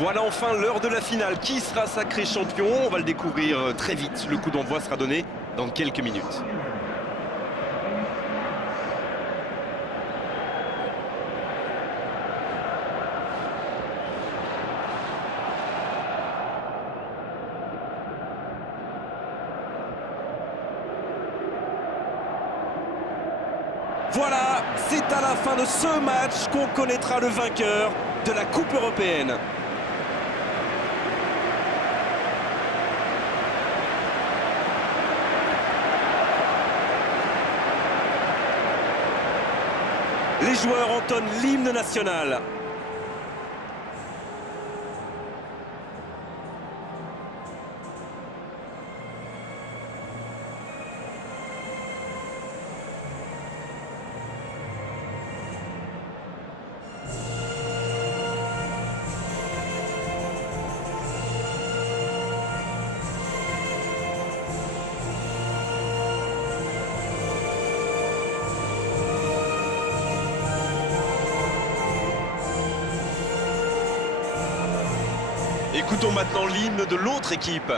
Voilà enfin l'heure de la finale. Qui sera sacré champion? On va le découvrir très vite. Le coup d'envoi sera donné dans quelques minutes. Voilà, c'est à la fin de ce match qu'on connaîtra le vainqueur de la Coupe européenne. Les joueurs entonnent l'hymne national. Écoutons maintenant l'hymne de l'autre équipe.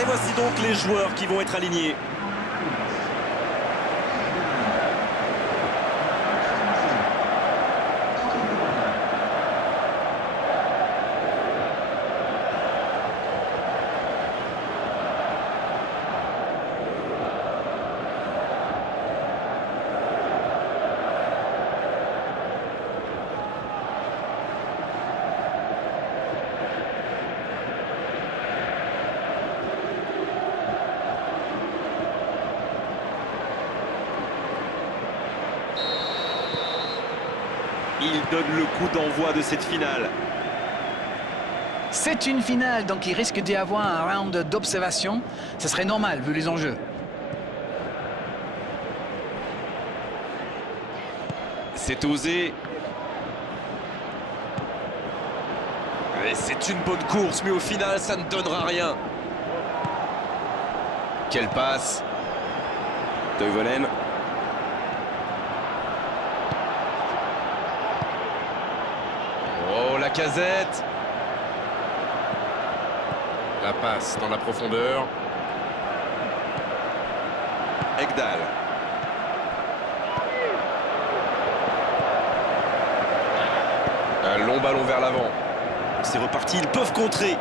Et voici donc les joueurs qui vont être alignés. Il donne le coup d'envoi de cette finale. C'est une finale, donc il risque d'y avoir un round d'observation. Ce serait normal, vu les enjeux. C'est osé. Et c'est une bonne course, mais au final, ça ne donnera rien. Quelle passe. Toivonen. Oh, la Lacazette. La passe dans la profondeur. Ekdal. Un long ballon vers l'avant. C'est reparti, ils peuvent contrer.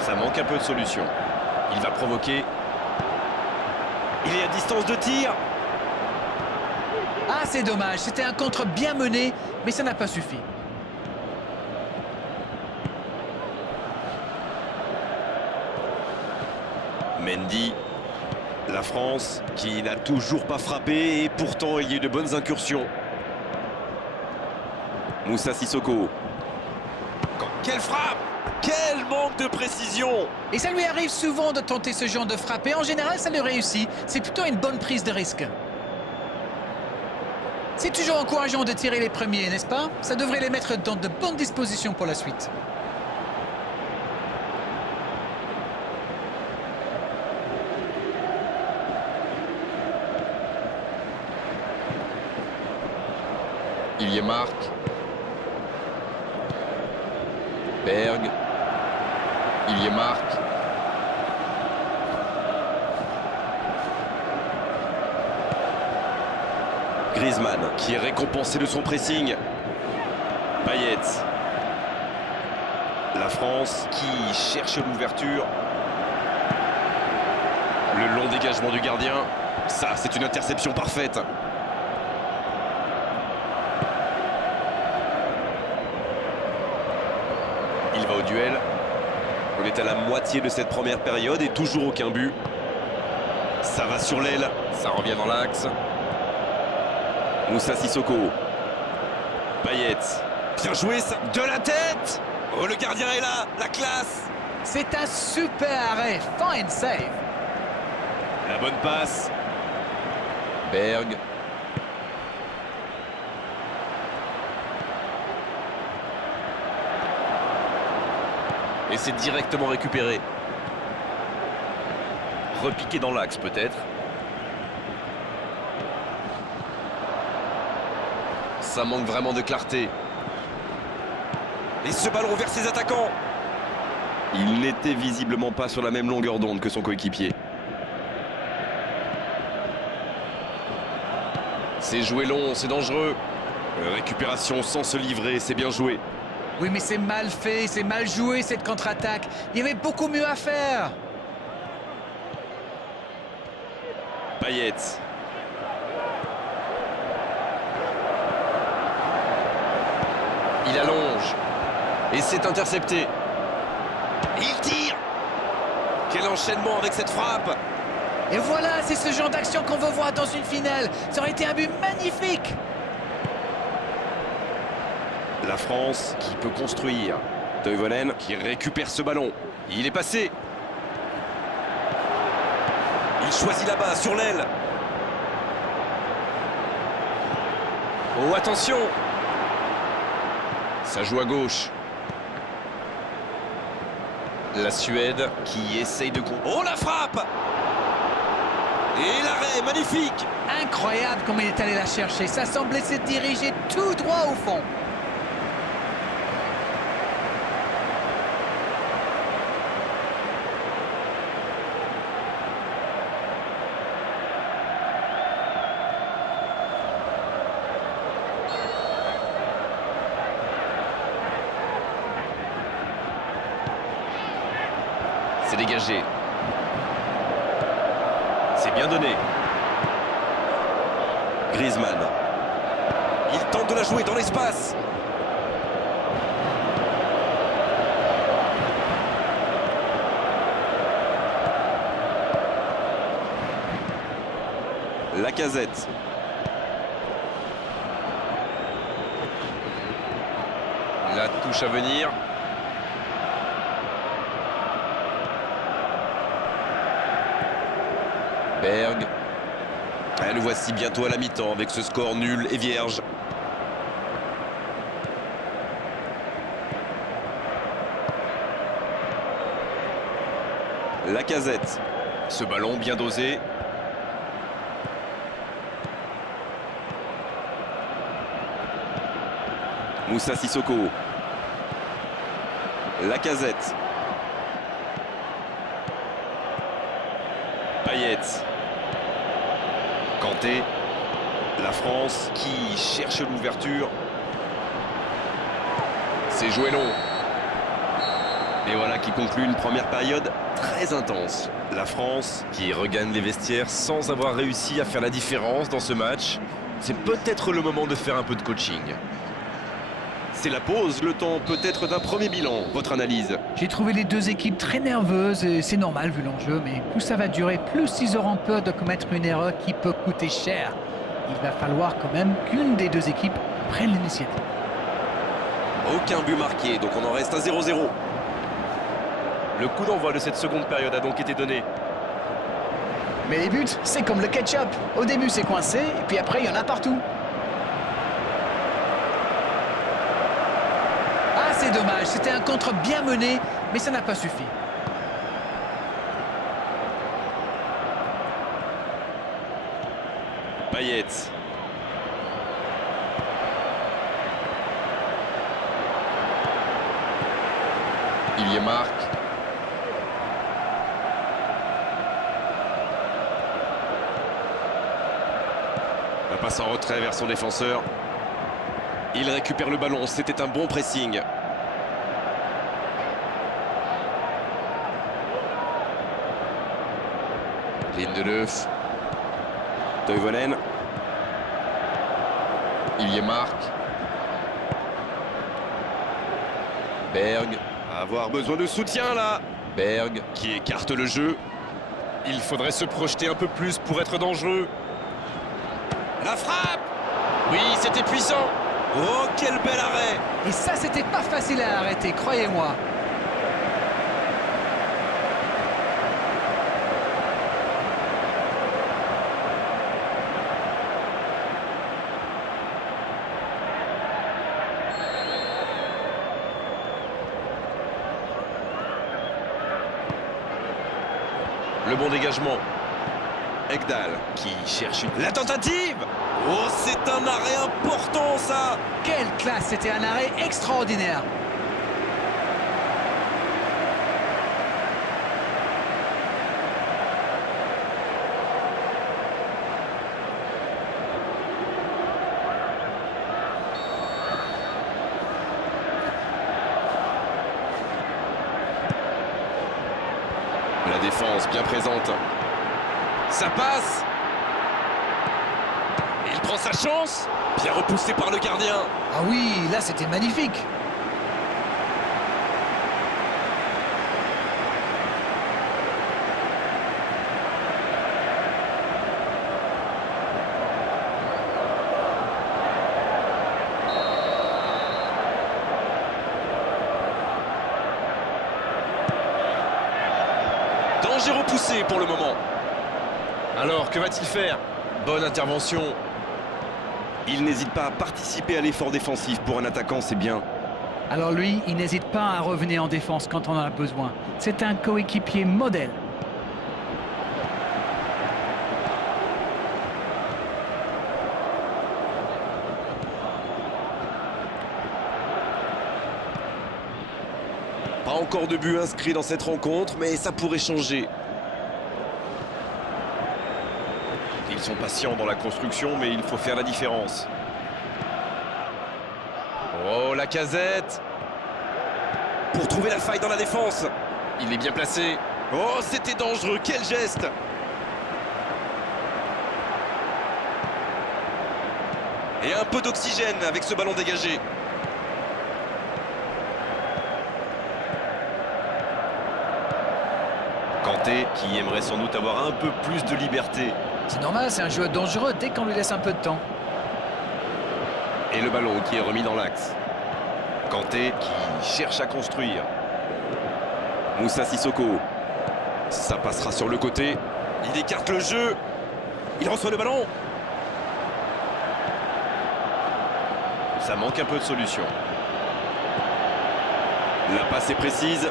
Ça manque un peu de solution. Il va provoquer. Il est à distance de tir. Ah, c'est dommage. C'était un contre bien mené, mais ça n'a pas suffi. Mendy. La France qui n'a toujours pas frappé et pourtant il y a eu de bonnes incursions. Moussa Sissoko. Quelle frappe! Quel manque de précision! Et ça lui arrive souvent de tenter ce genre de frappe. Et en général, ça lui réussit. C'est plutôt une bonne prise de risque. C'est toujours encourageant de tirer les premiers, n'est-ce pas? Ça devrait les mettre dans de bonnes dispositions pour la suite. Il y marque. Berg. Il y marque. Griezmann qui est récompensé de son pressing. Payet. La France qui cherche l'ouverture. Le long dégagement du gardien. Ça, c'est une interception parfaite. Il va au duel. duel. On est à la moitié de cette première période et toujours aucun but. Ça va sur l'aile, ça revient dans l'axe. Moussa Sissoko. Payet. Bien joué, ça. De la tête. Oh, le gardien est là, la classe. C'est un super arrêt, fine save. La bonne passe. Berg. Et c'est directement récupéré. Repiqué dans l'axe peut-être. Ça manque vraiment de clarté. Et ce ballon vers ses attaquants. Il n'était visiblement pas sur la même longueur d'onde que son coéquipier. C'est joué long, c'est dangereux. Récupération sans se livrer, c'est bien joué. Oui, mais c'est mal fait, c'est mal joué cette contre-attaque. Il y avait beaucoup mieux à faire. Payet. Il allonge. Et c'est intercepté. Il tire. Quel enchaînement avec cette frappe. Et voilà, c'est ce genre d'action qu'on veut voir dans une finale. Ça aurait été un but magnifique. La France qui peut construire. Toivonen qui récupère ce ballon. Il est passé. Il choisit là-bas, sur l'aile. Oh, attention. Ça joue à gauche. La Suède qui essaye de... Oh, la frappe. Et l'arrêt, magnifique. Incroyable comme il est allé la chercher. Ça semblait se diriger tout droit au fond. C'est dégagé. C'est bien donné. Griezmann. Il tente de la jouer dans l'espace. Lacazette. La touche à venir. Berg. Et le voici bientôt à la mi-temps avec ce score nul et vierge. Lacazette. Ce ballon bien dosé. Moussa Sissoko. Lacazette. Payet. Kanté. La France qui cherche l'ouverture. C'est joué long. Et voilà qui conclut une première période très intense. La France qui regagne les vestiaires sans avoir réussi à faire la différence dans ce match. C'est peut-être le moment de faire un peu de coaching. C'est la pause, le temps peut-être d'un premier bilan. Votre analyse? J'ai trouvé les deux équipes très nerveuses et c'est normal vu l'enjeu, mais plus ça va durer, plus ils auront peur de commettre une erreur qui peut coûter cher. Il va falloir quand même qu'une des deux équipes prenne l'initiative. Aucun but marqué, donc on en reste à 0-0. Le coup d'envoi de cette seconde période a donc été donné. Mais les buts, c'est comme le ketchup. Au début, c'est coincé, et puis après, il y en a partout. Ah, c'est dommage. C'était un contre bien mené, mais ça n'a pas suffi. Payet. Il y marque. La passe en retrait vers son défenseur. Il récupère le ballon, c'était un bon pressing. Lindelöf. Toivonen. Il y marque. Berg. Avoir besoin de soutien là. Berg qui écarte le jeu. Il faudrait se projeter un peu plus pour être dangereux. La frappe. Oui, c'était puissant. Oh, quel bel arrêt. Et ça, c'était pas facile à arrêter, croyez-moi. Le bon dégagement. Ekdal qui cherche la tentative. Oh, c'est un arrêt important ça. Quelle classe, c'était un arrêt extraordinaire. La défense bien présente. Ça passe. Il prend sa chance. Bien repoussé par le gardien. Ah oui, là, c'était magnifique. Danger repoussé pour le moment. Alors, que va-t-il faire? Bonne intervention. Il n'hésite pas à participer à l'effort défensif. Pour un attaquant, c'est bien. Alors lui, il n'hésite pas à revenir en défense quand on en a besoin. C'est un coéquipier modèle. Pas encore de but inscrit dans cette rencontre, mais ça pourrait changer. Ils sont patients dans la construction, mais il faut faire la différence. Oh, la casette. Pour trouver la faille dans la défense. Il est bien placé. Oh, c'était dangereux, quel geste. Et un peu d'oxygène avec ce ballon dégagé. Kanté qui aimerait sans doute avoir un peu plus de liberté. C'est normal, c'est un joueur dangereux dès qu'on lui laisse un peu de temps. Et le ballon qui est remis dans l'axe. Kanté qui cherche à construire. Moussa Sissoko. Ça passera sur le côté. Il écarte le jeu. Il reçoit le ballon. Ça manque un peu de solution. La passe est précise.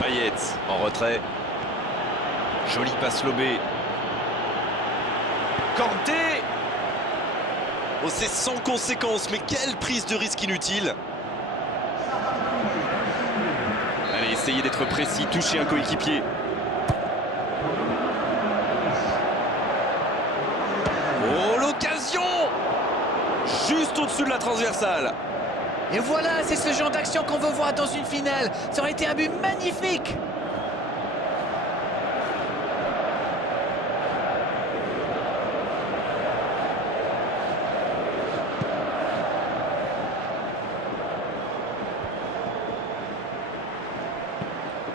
Payet en retrait. Jolie passe lobée. Kanté. Oh, c'est sans conséquence, mais quelle prise de risque inutile. Allez, essayez d'être précis, toucher un coéquipier. Oh, l'occasion. Juste au-dessus de la transversale. Et voilà, c'est ce genre d'action qu'on veut voir dans une finale. Ça aurait été un but magnifique.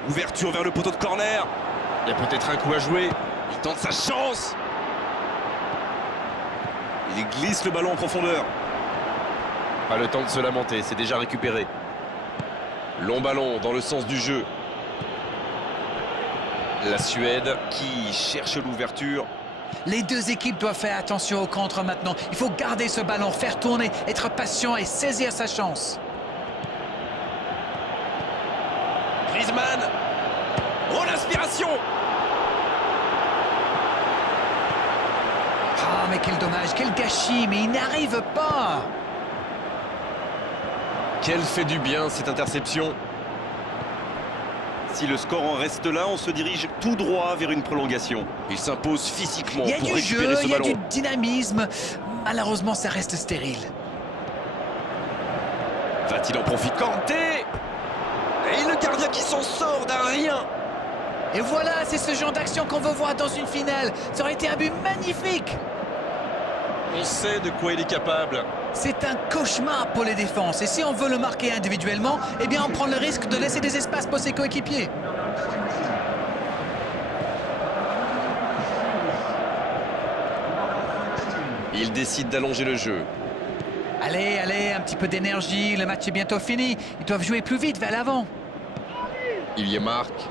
Ouverture vers le poteau de corner. Il y a peut-être un coup à jouer. Il tente sa chance. Il glisse le ballon en profondeur. Pas le temps de se lamenter, c'est déjà récupéré. Long ballon dans le sens du jeu. La Suède qui cherche l'ouverture. Les deux équipes doivent faire attention au contre maintenant. Il faut garder ce ballon, faire tourner, être patient et saisir sa chance. Griezmann. Oh, l'inspiration. Ah, mais quel dommage, quel gâchis, mais il n'arrive pas. Quel fait du bien cette interception. Si le score en reste là, on se dirige tout droit vers une prolongation. Il s'impose physiquement Il y a pour du récupérer jeu, ce il y a ballon. du dynamisme. Malheureusement, ça reste stérile. Va-t-il en profiter? Kanté. Et le gardien qui s'en sort d'un rien. Et voilà, c'est ce genre d'action qu'on veut voir dans une finale. Ça aurait été un but magnifique. On sait de quoi il est capable. C'est un cauchemar pour les défenses. Et si on veut le marquer individuellement, eh bien on prend le risque de laisser des espaces pour ses coéquipiers. Il décide d'allonger le jeu. Allez, allez, un petit peu d'énergie, le match est bientôt fini. Ils doivent jouer plus vite vers l'avant. Il y marque.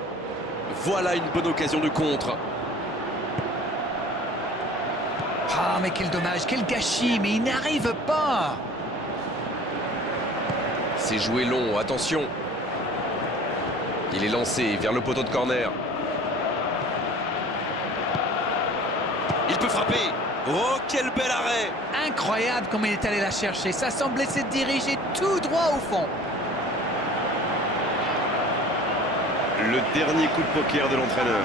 Voilà une bonne occasion de contre. Ah, mais quel dommage, quel gâchis, mais il n'arrive pas. C'est joué long, attention. Il est lancé vers le poteau de corner. Il peut frapper. Oh, quel bel arrêt! Incroyable comme il est allé la chercher. Ça semblait se diriger tout droit au fond. Le dernier coup de poker de l'entraîneur.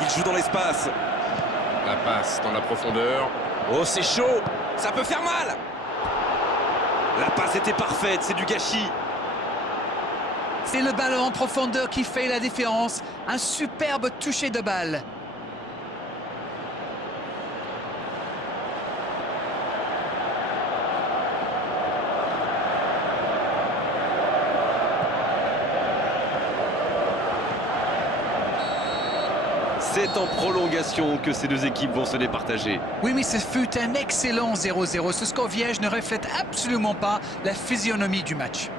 Il joue dans l'espace. La passe dans la profondeur. Oh, c'est chaud! Ça peut faire mal! La passe était parfaite, c'est du gâchis. C'est le ballon en profondeur qui fait la différence. Un superbe toucher de balle. C'est en prolongation que ces deux équipes vont se départager. Oui, mais ce fut un excellent 0-0. Ce score vierge ne reflète absolument pas la physionomie du match.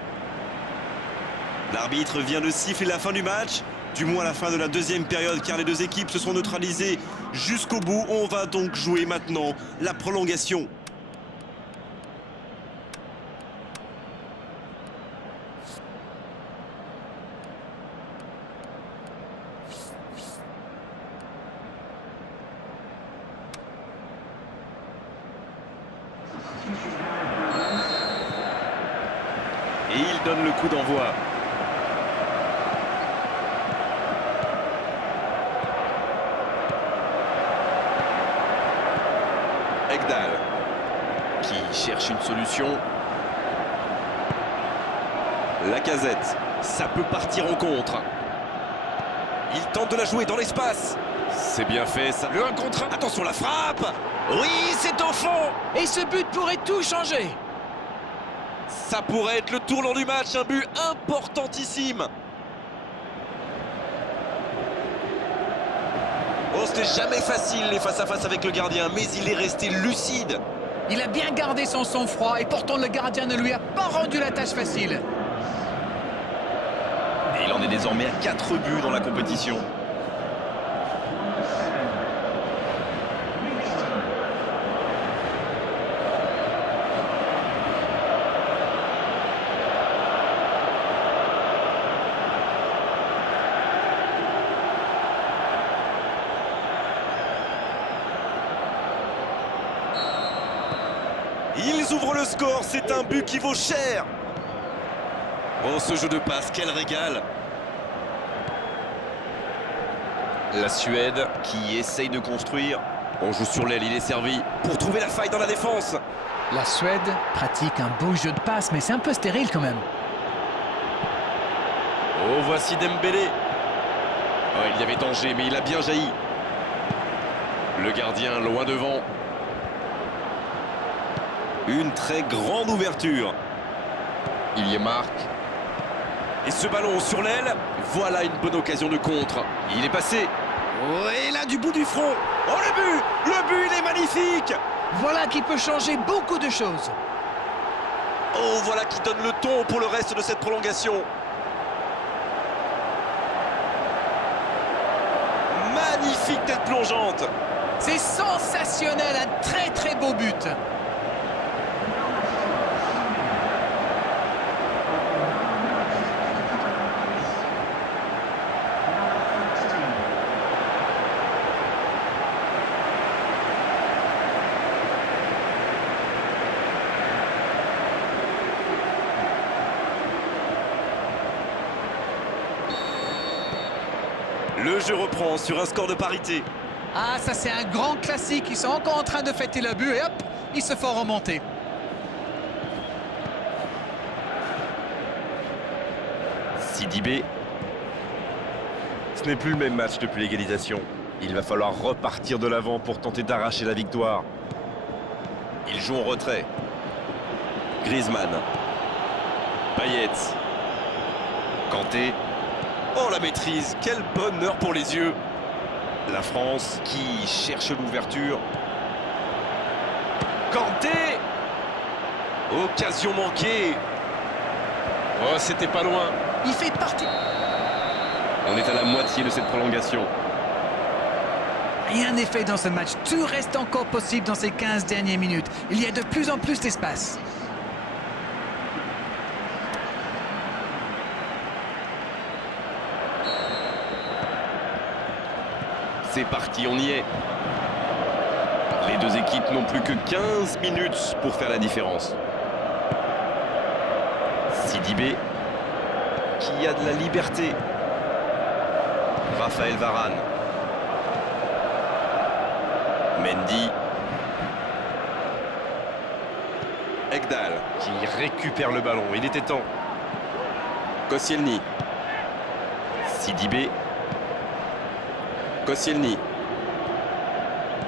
L'arbitre vient de siffler la fin du match, du moins la fin de la deuxième période, car les deux équipes se sont neutralisées jusqu'au bout. On va donc jouer maintenant la prolongation. Et il donne le coup d'envoi. Ekdal qui cherche une solution. Lacazette, ça peut partir en contre. Il tente de la jouer dans l'espace. C'est bien fait, ça. Le 1 contre 1. Attention, la frappe. Oui, c'est au fond. Et ce but pourrait tout changer. Ça pourrait être le tournant du match, un but importantissime. Oh, c'était jamais facile les face-à-face avec le gardien, mais il est resté lucide. Il a bien gardé son sang-froid et pourtant le gardien ne lui a pas rendu la tâche facile. Et il en est désormais à 4 buts dans la compétition. Ils ouvrent le score, c'est un but qui vaut cher. Oh, ce jeu de passe, quel régal. La Suède qui essaye de construire. On joue sur l'aile, il est servi pour trouver la faille dans la défense. La Suède pratique un beau jeu de passe, mais c'est un peu stérile quand même. Oh, voici Dembélé. Oh, il y avait danger, mais il a bien jailli. Le gardien loin devant. Une très grande ouverture. Il y marque. Et ce ballon sur l'aile, voilà une bonne occasion de contre. Il est passé. Oh, et là du bout du front. Oh, le but, il est magnifique. Voilà qui peut changer beaucoup de choses. Oh, voilà qui donne le ton pour le reste de cette prolongation. Magnifique tête plongeante. C'est sensationnel, un très très beau but. Le jeu reprend sur un score de parité. Ah, ça c'est un grand classique. Ils sont encore en train de fêter le but et hop, ils se font remonter. Sidibé. Ce n'est plus le même match depuis l'égalisation. Il va falloir repartir de l'avant pour tenter d'arracher la victoire. Il joue en retrait. Griezmann. Payet. Kanté. Oh, la maîtrise, quel bonheur pour les yeux. La France qui cherche l'ouverture. Kanté. Occasion manquée. Oh, c'était pas loin. Il fait partie. On est à la moitié de cette prolongation. Rien n'est fait dans ce match. Tout reste encore possible dans ces 15 dernières minutes. Il y a de plus en plus d'espace. C'est parti, on y est. Les deux équipes n'ont plus que 15 minutes pour faire la différence. Sidibé, qui a de la liberté. Raphaël Varane. Mendy. Ekdal, qui récupère le ballon. Il était temps. Koscielny. Sidibé. Koscielny.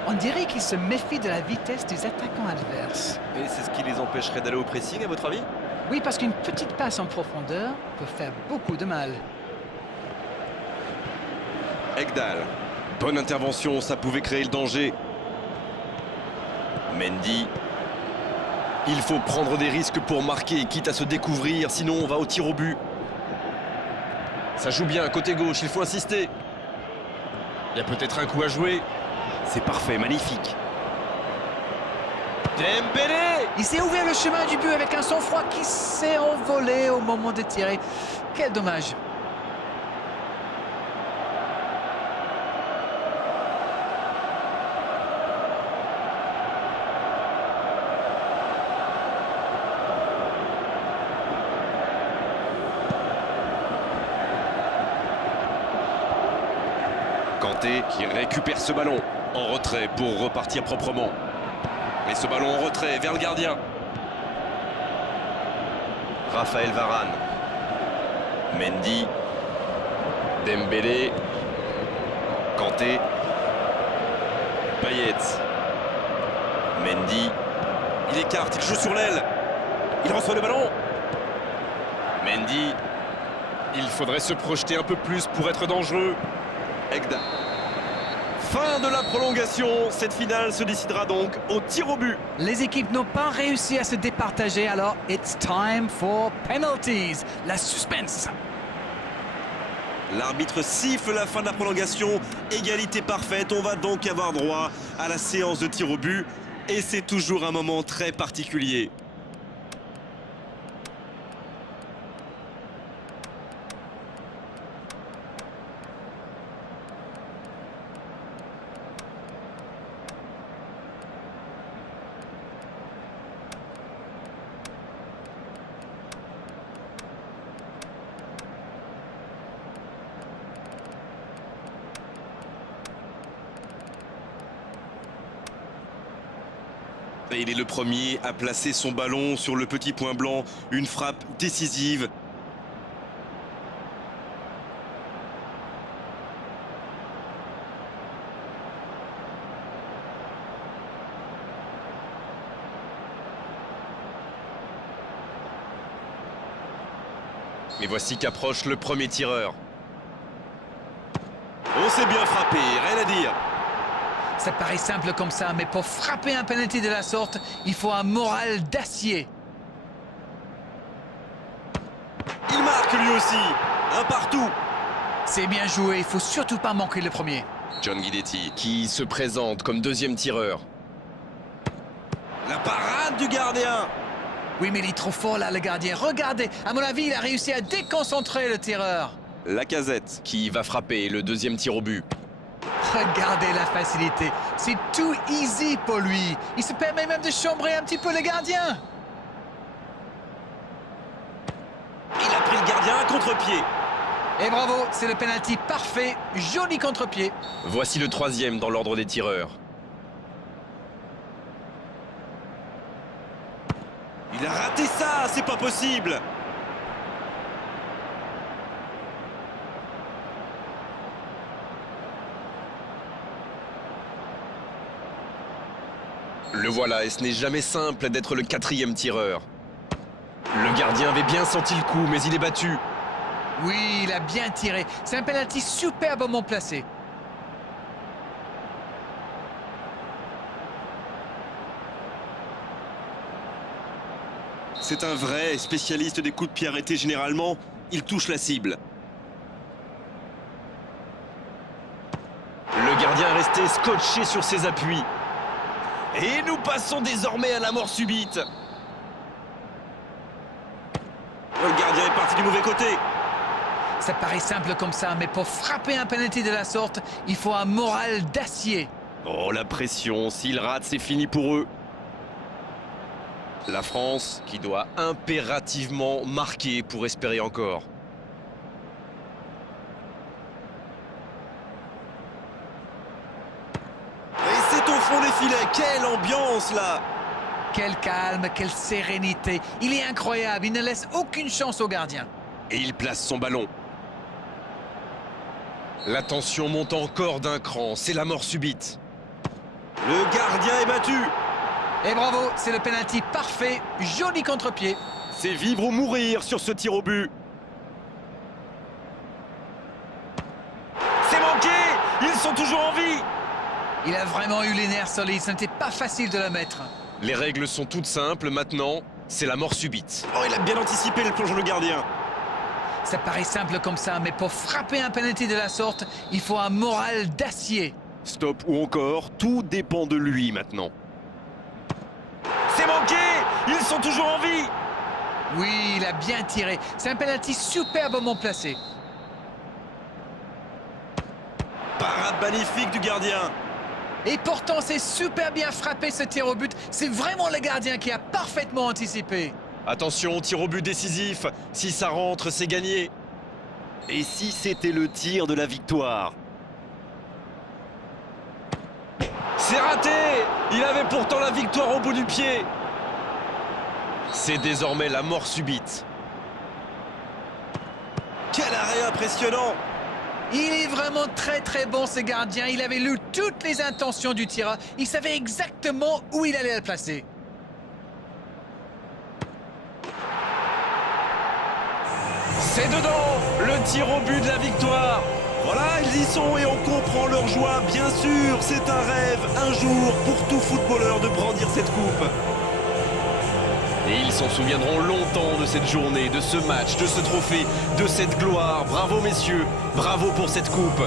On dirait qu'ils se méfient de la vitesse des attaquants adverses. Et c'est ce qui les empêcherait d'aller au pressing, à votre avis? Oui, parce qu'une petite passe en profondeur peut faire beaucoup de mal. Ekdal. Bonne intervention, ça pouvait créer le danger. Mendy. Il faut prendre des risques pour marquer, quitte à se découvrir, sinon on va au tir au but. Ça joue bien, côté gauche, il faut insister. Il y a peut-être un coup à jouer. C'est parfait, magnifique. Dembélé! Il s'est ouvert le chemin du but avec un sang-froid qui s'est envolé au moment de tirer. Quel dommage. Kanté qui récupère ce ballon en retrait pour repartir proprement. Et ce ballon en retrait vers le gardien. Raphaël Varane. Mendy. Dembélé. Kanté. Payet. Mendy. Il écarte, il joue sur l'aile. Il reçoit le ballon. Mendy. Il faudrait se projeter un peu plus pour être dangereux. Ekdal. Fin de la prolongation, cette finale se décidera donc au tir au but. Les équipes n'ont pas réussi à se départager, alors it's time for penalties. La suspense. L'arbitre siffle la fin de la prolongation, égalité parfaite, on va donc avoir droit à la séance de tir au but. Et c'est toujours un moment très particulier. Et il est le premier à placer son ballon sur le petit point blanc. Une frappe décisive. Et voici qu'approche le premier tireur. On s'est bien frappé, rien à dire. Ça paraît simple comme ça, mais pour frapper un penalty de la sorte, il faut un moral d'acier. Il marque lui aussi. Un partout. C'est bien joué, il faut surtout pas manquer le premier. John Guidetti qui se présente comme deuxième tireur. La parade du gardien. Oui, mais il est trop fort là, le gardien. Regardez, à mon avis, il a réussi à déconcentrer le tireur. Lacazette qui va frapper le deuxième tir au but. Regardez la facilité. C'est tout easy pour lui. Il se permet même de chambrer un petit peu le gardien. Il a pris le gardien à contre-pied. Et bravo, c'est le penalty parfait. Joli contre-pied. Voici le troisième dans l'ordre des tireurs. Il a raté ça, c'est pas possible. Le voilà et ce n'est jamais simple d'être le 4e tireur. Le gardien avait bien senti le coup, mais il est battu. Oui, il a bien tiré. C'est un penalty superbement placé. C'est un vrai spécialiste des coups de pied arrêtés généralement. Il touche la cible. Le gardien est resté scotché sur ses appuis. Et nous passons désormais à la mort subite. Le gardien est parti du mauvais côté. Ça paraît simple comme ça, mais pour frapper un penalty de la sorte, il faut un moral d'acier. Oh, la pression, s'ils ratent, c'est fini pour eux. La France qui doit impérativement marquer pour espérer encore. Et c'est au fond des filets. Quelle ambiance là! Quel calme, quelle sérénité. Il est incroyable, il ne laisse aucune chance au gardien. Et il place son ballon. La tension monte encore d'un cran, c'est la mort subite. Le gardien est battu. Et bravo, c'est le penalty parfait, joli contre-pied. C'est vivre ou mourir sur ce tir au but. C'est manqué! Ils sont toujours en vie! Il a vraiment eu les nerfs solides, ce n'était pas facile de le mettre. Les règles sont toutes simples, maintenant, c'est la mort subite. Oh, il a bien anticipé le plongeon, le gardien. Ça paraît simple comme ça, mais pour frapper un penalty de la sorte, il faut un moral d'acier. Stop ou encore, tout dépend de lui maintenant. C'est manqué! Ils sont toujours en vie! Oui, il a bien tiré. C'est un penalty superbement placé. Parade magnifique du gardien. Et pourtant, c'est super bien frappé ce tir au but. C'est vraiment le gardien qui a parfaitement anticipé. Attention, tir au but décisif. Si ça rentre, c'est gagné. Et si c'était le tir de la victoire? C'est raté! Il avait pourtant la victoire au bout du pied. C'est désormais la mort subite. Quel arrêt impressionnant! Il est vraiment très bon ce gardien. Il avait lu toutes les intentions du tireur. Il savait exactement où il allait le placer. C'est dedans! Le tir au but de la victoire! Voilà, ils y sont et on comprend leur joie, bien sûr. C'est un rêve, un jour, pour tout footballeur de brandir cette coupe. Et ils s'en souviendront longtemps de cette journée, de ce match, de ce trophée, de cette gloire. Bravo messieurs, bravo pour cette coupe.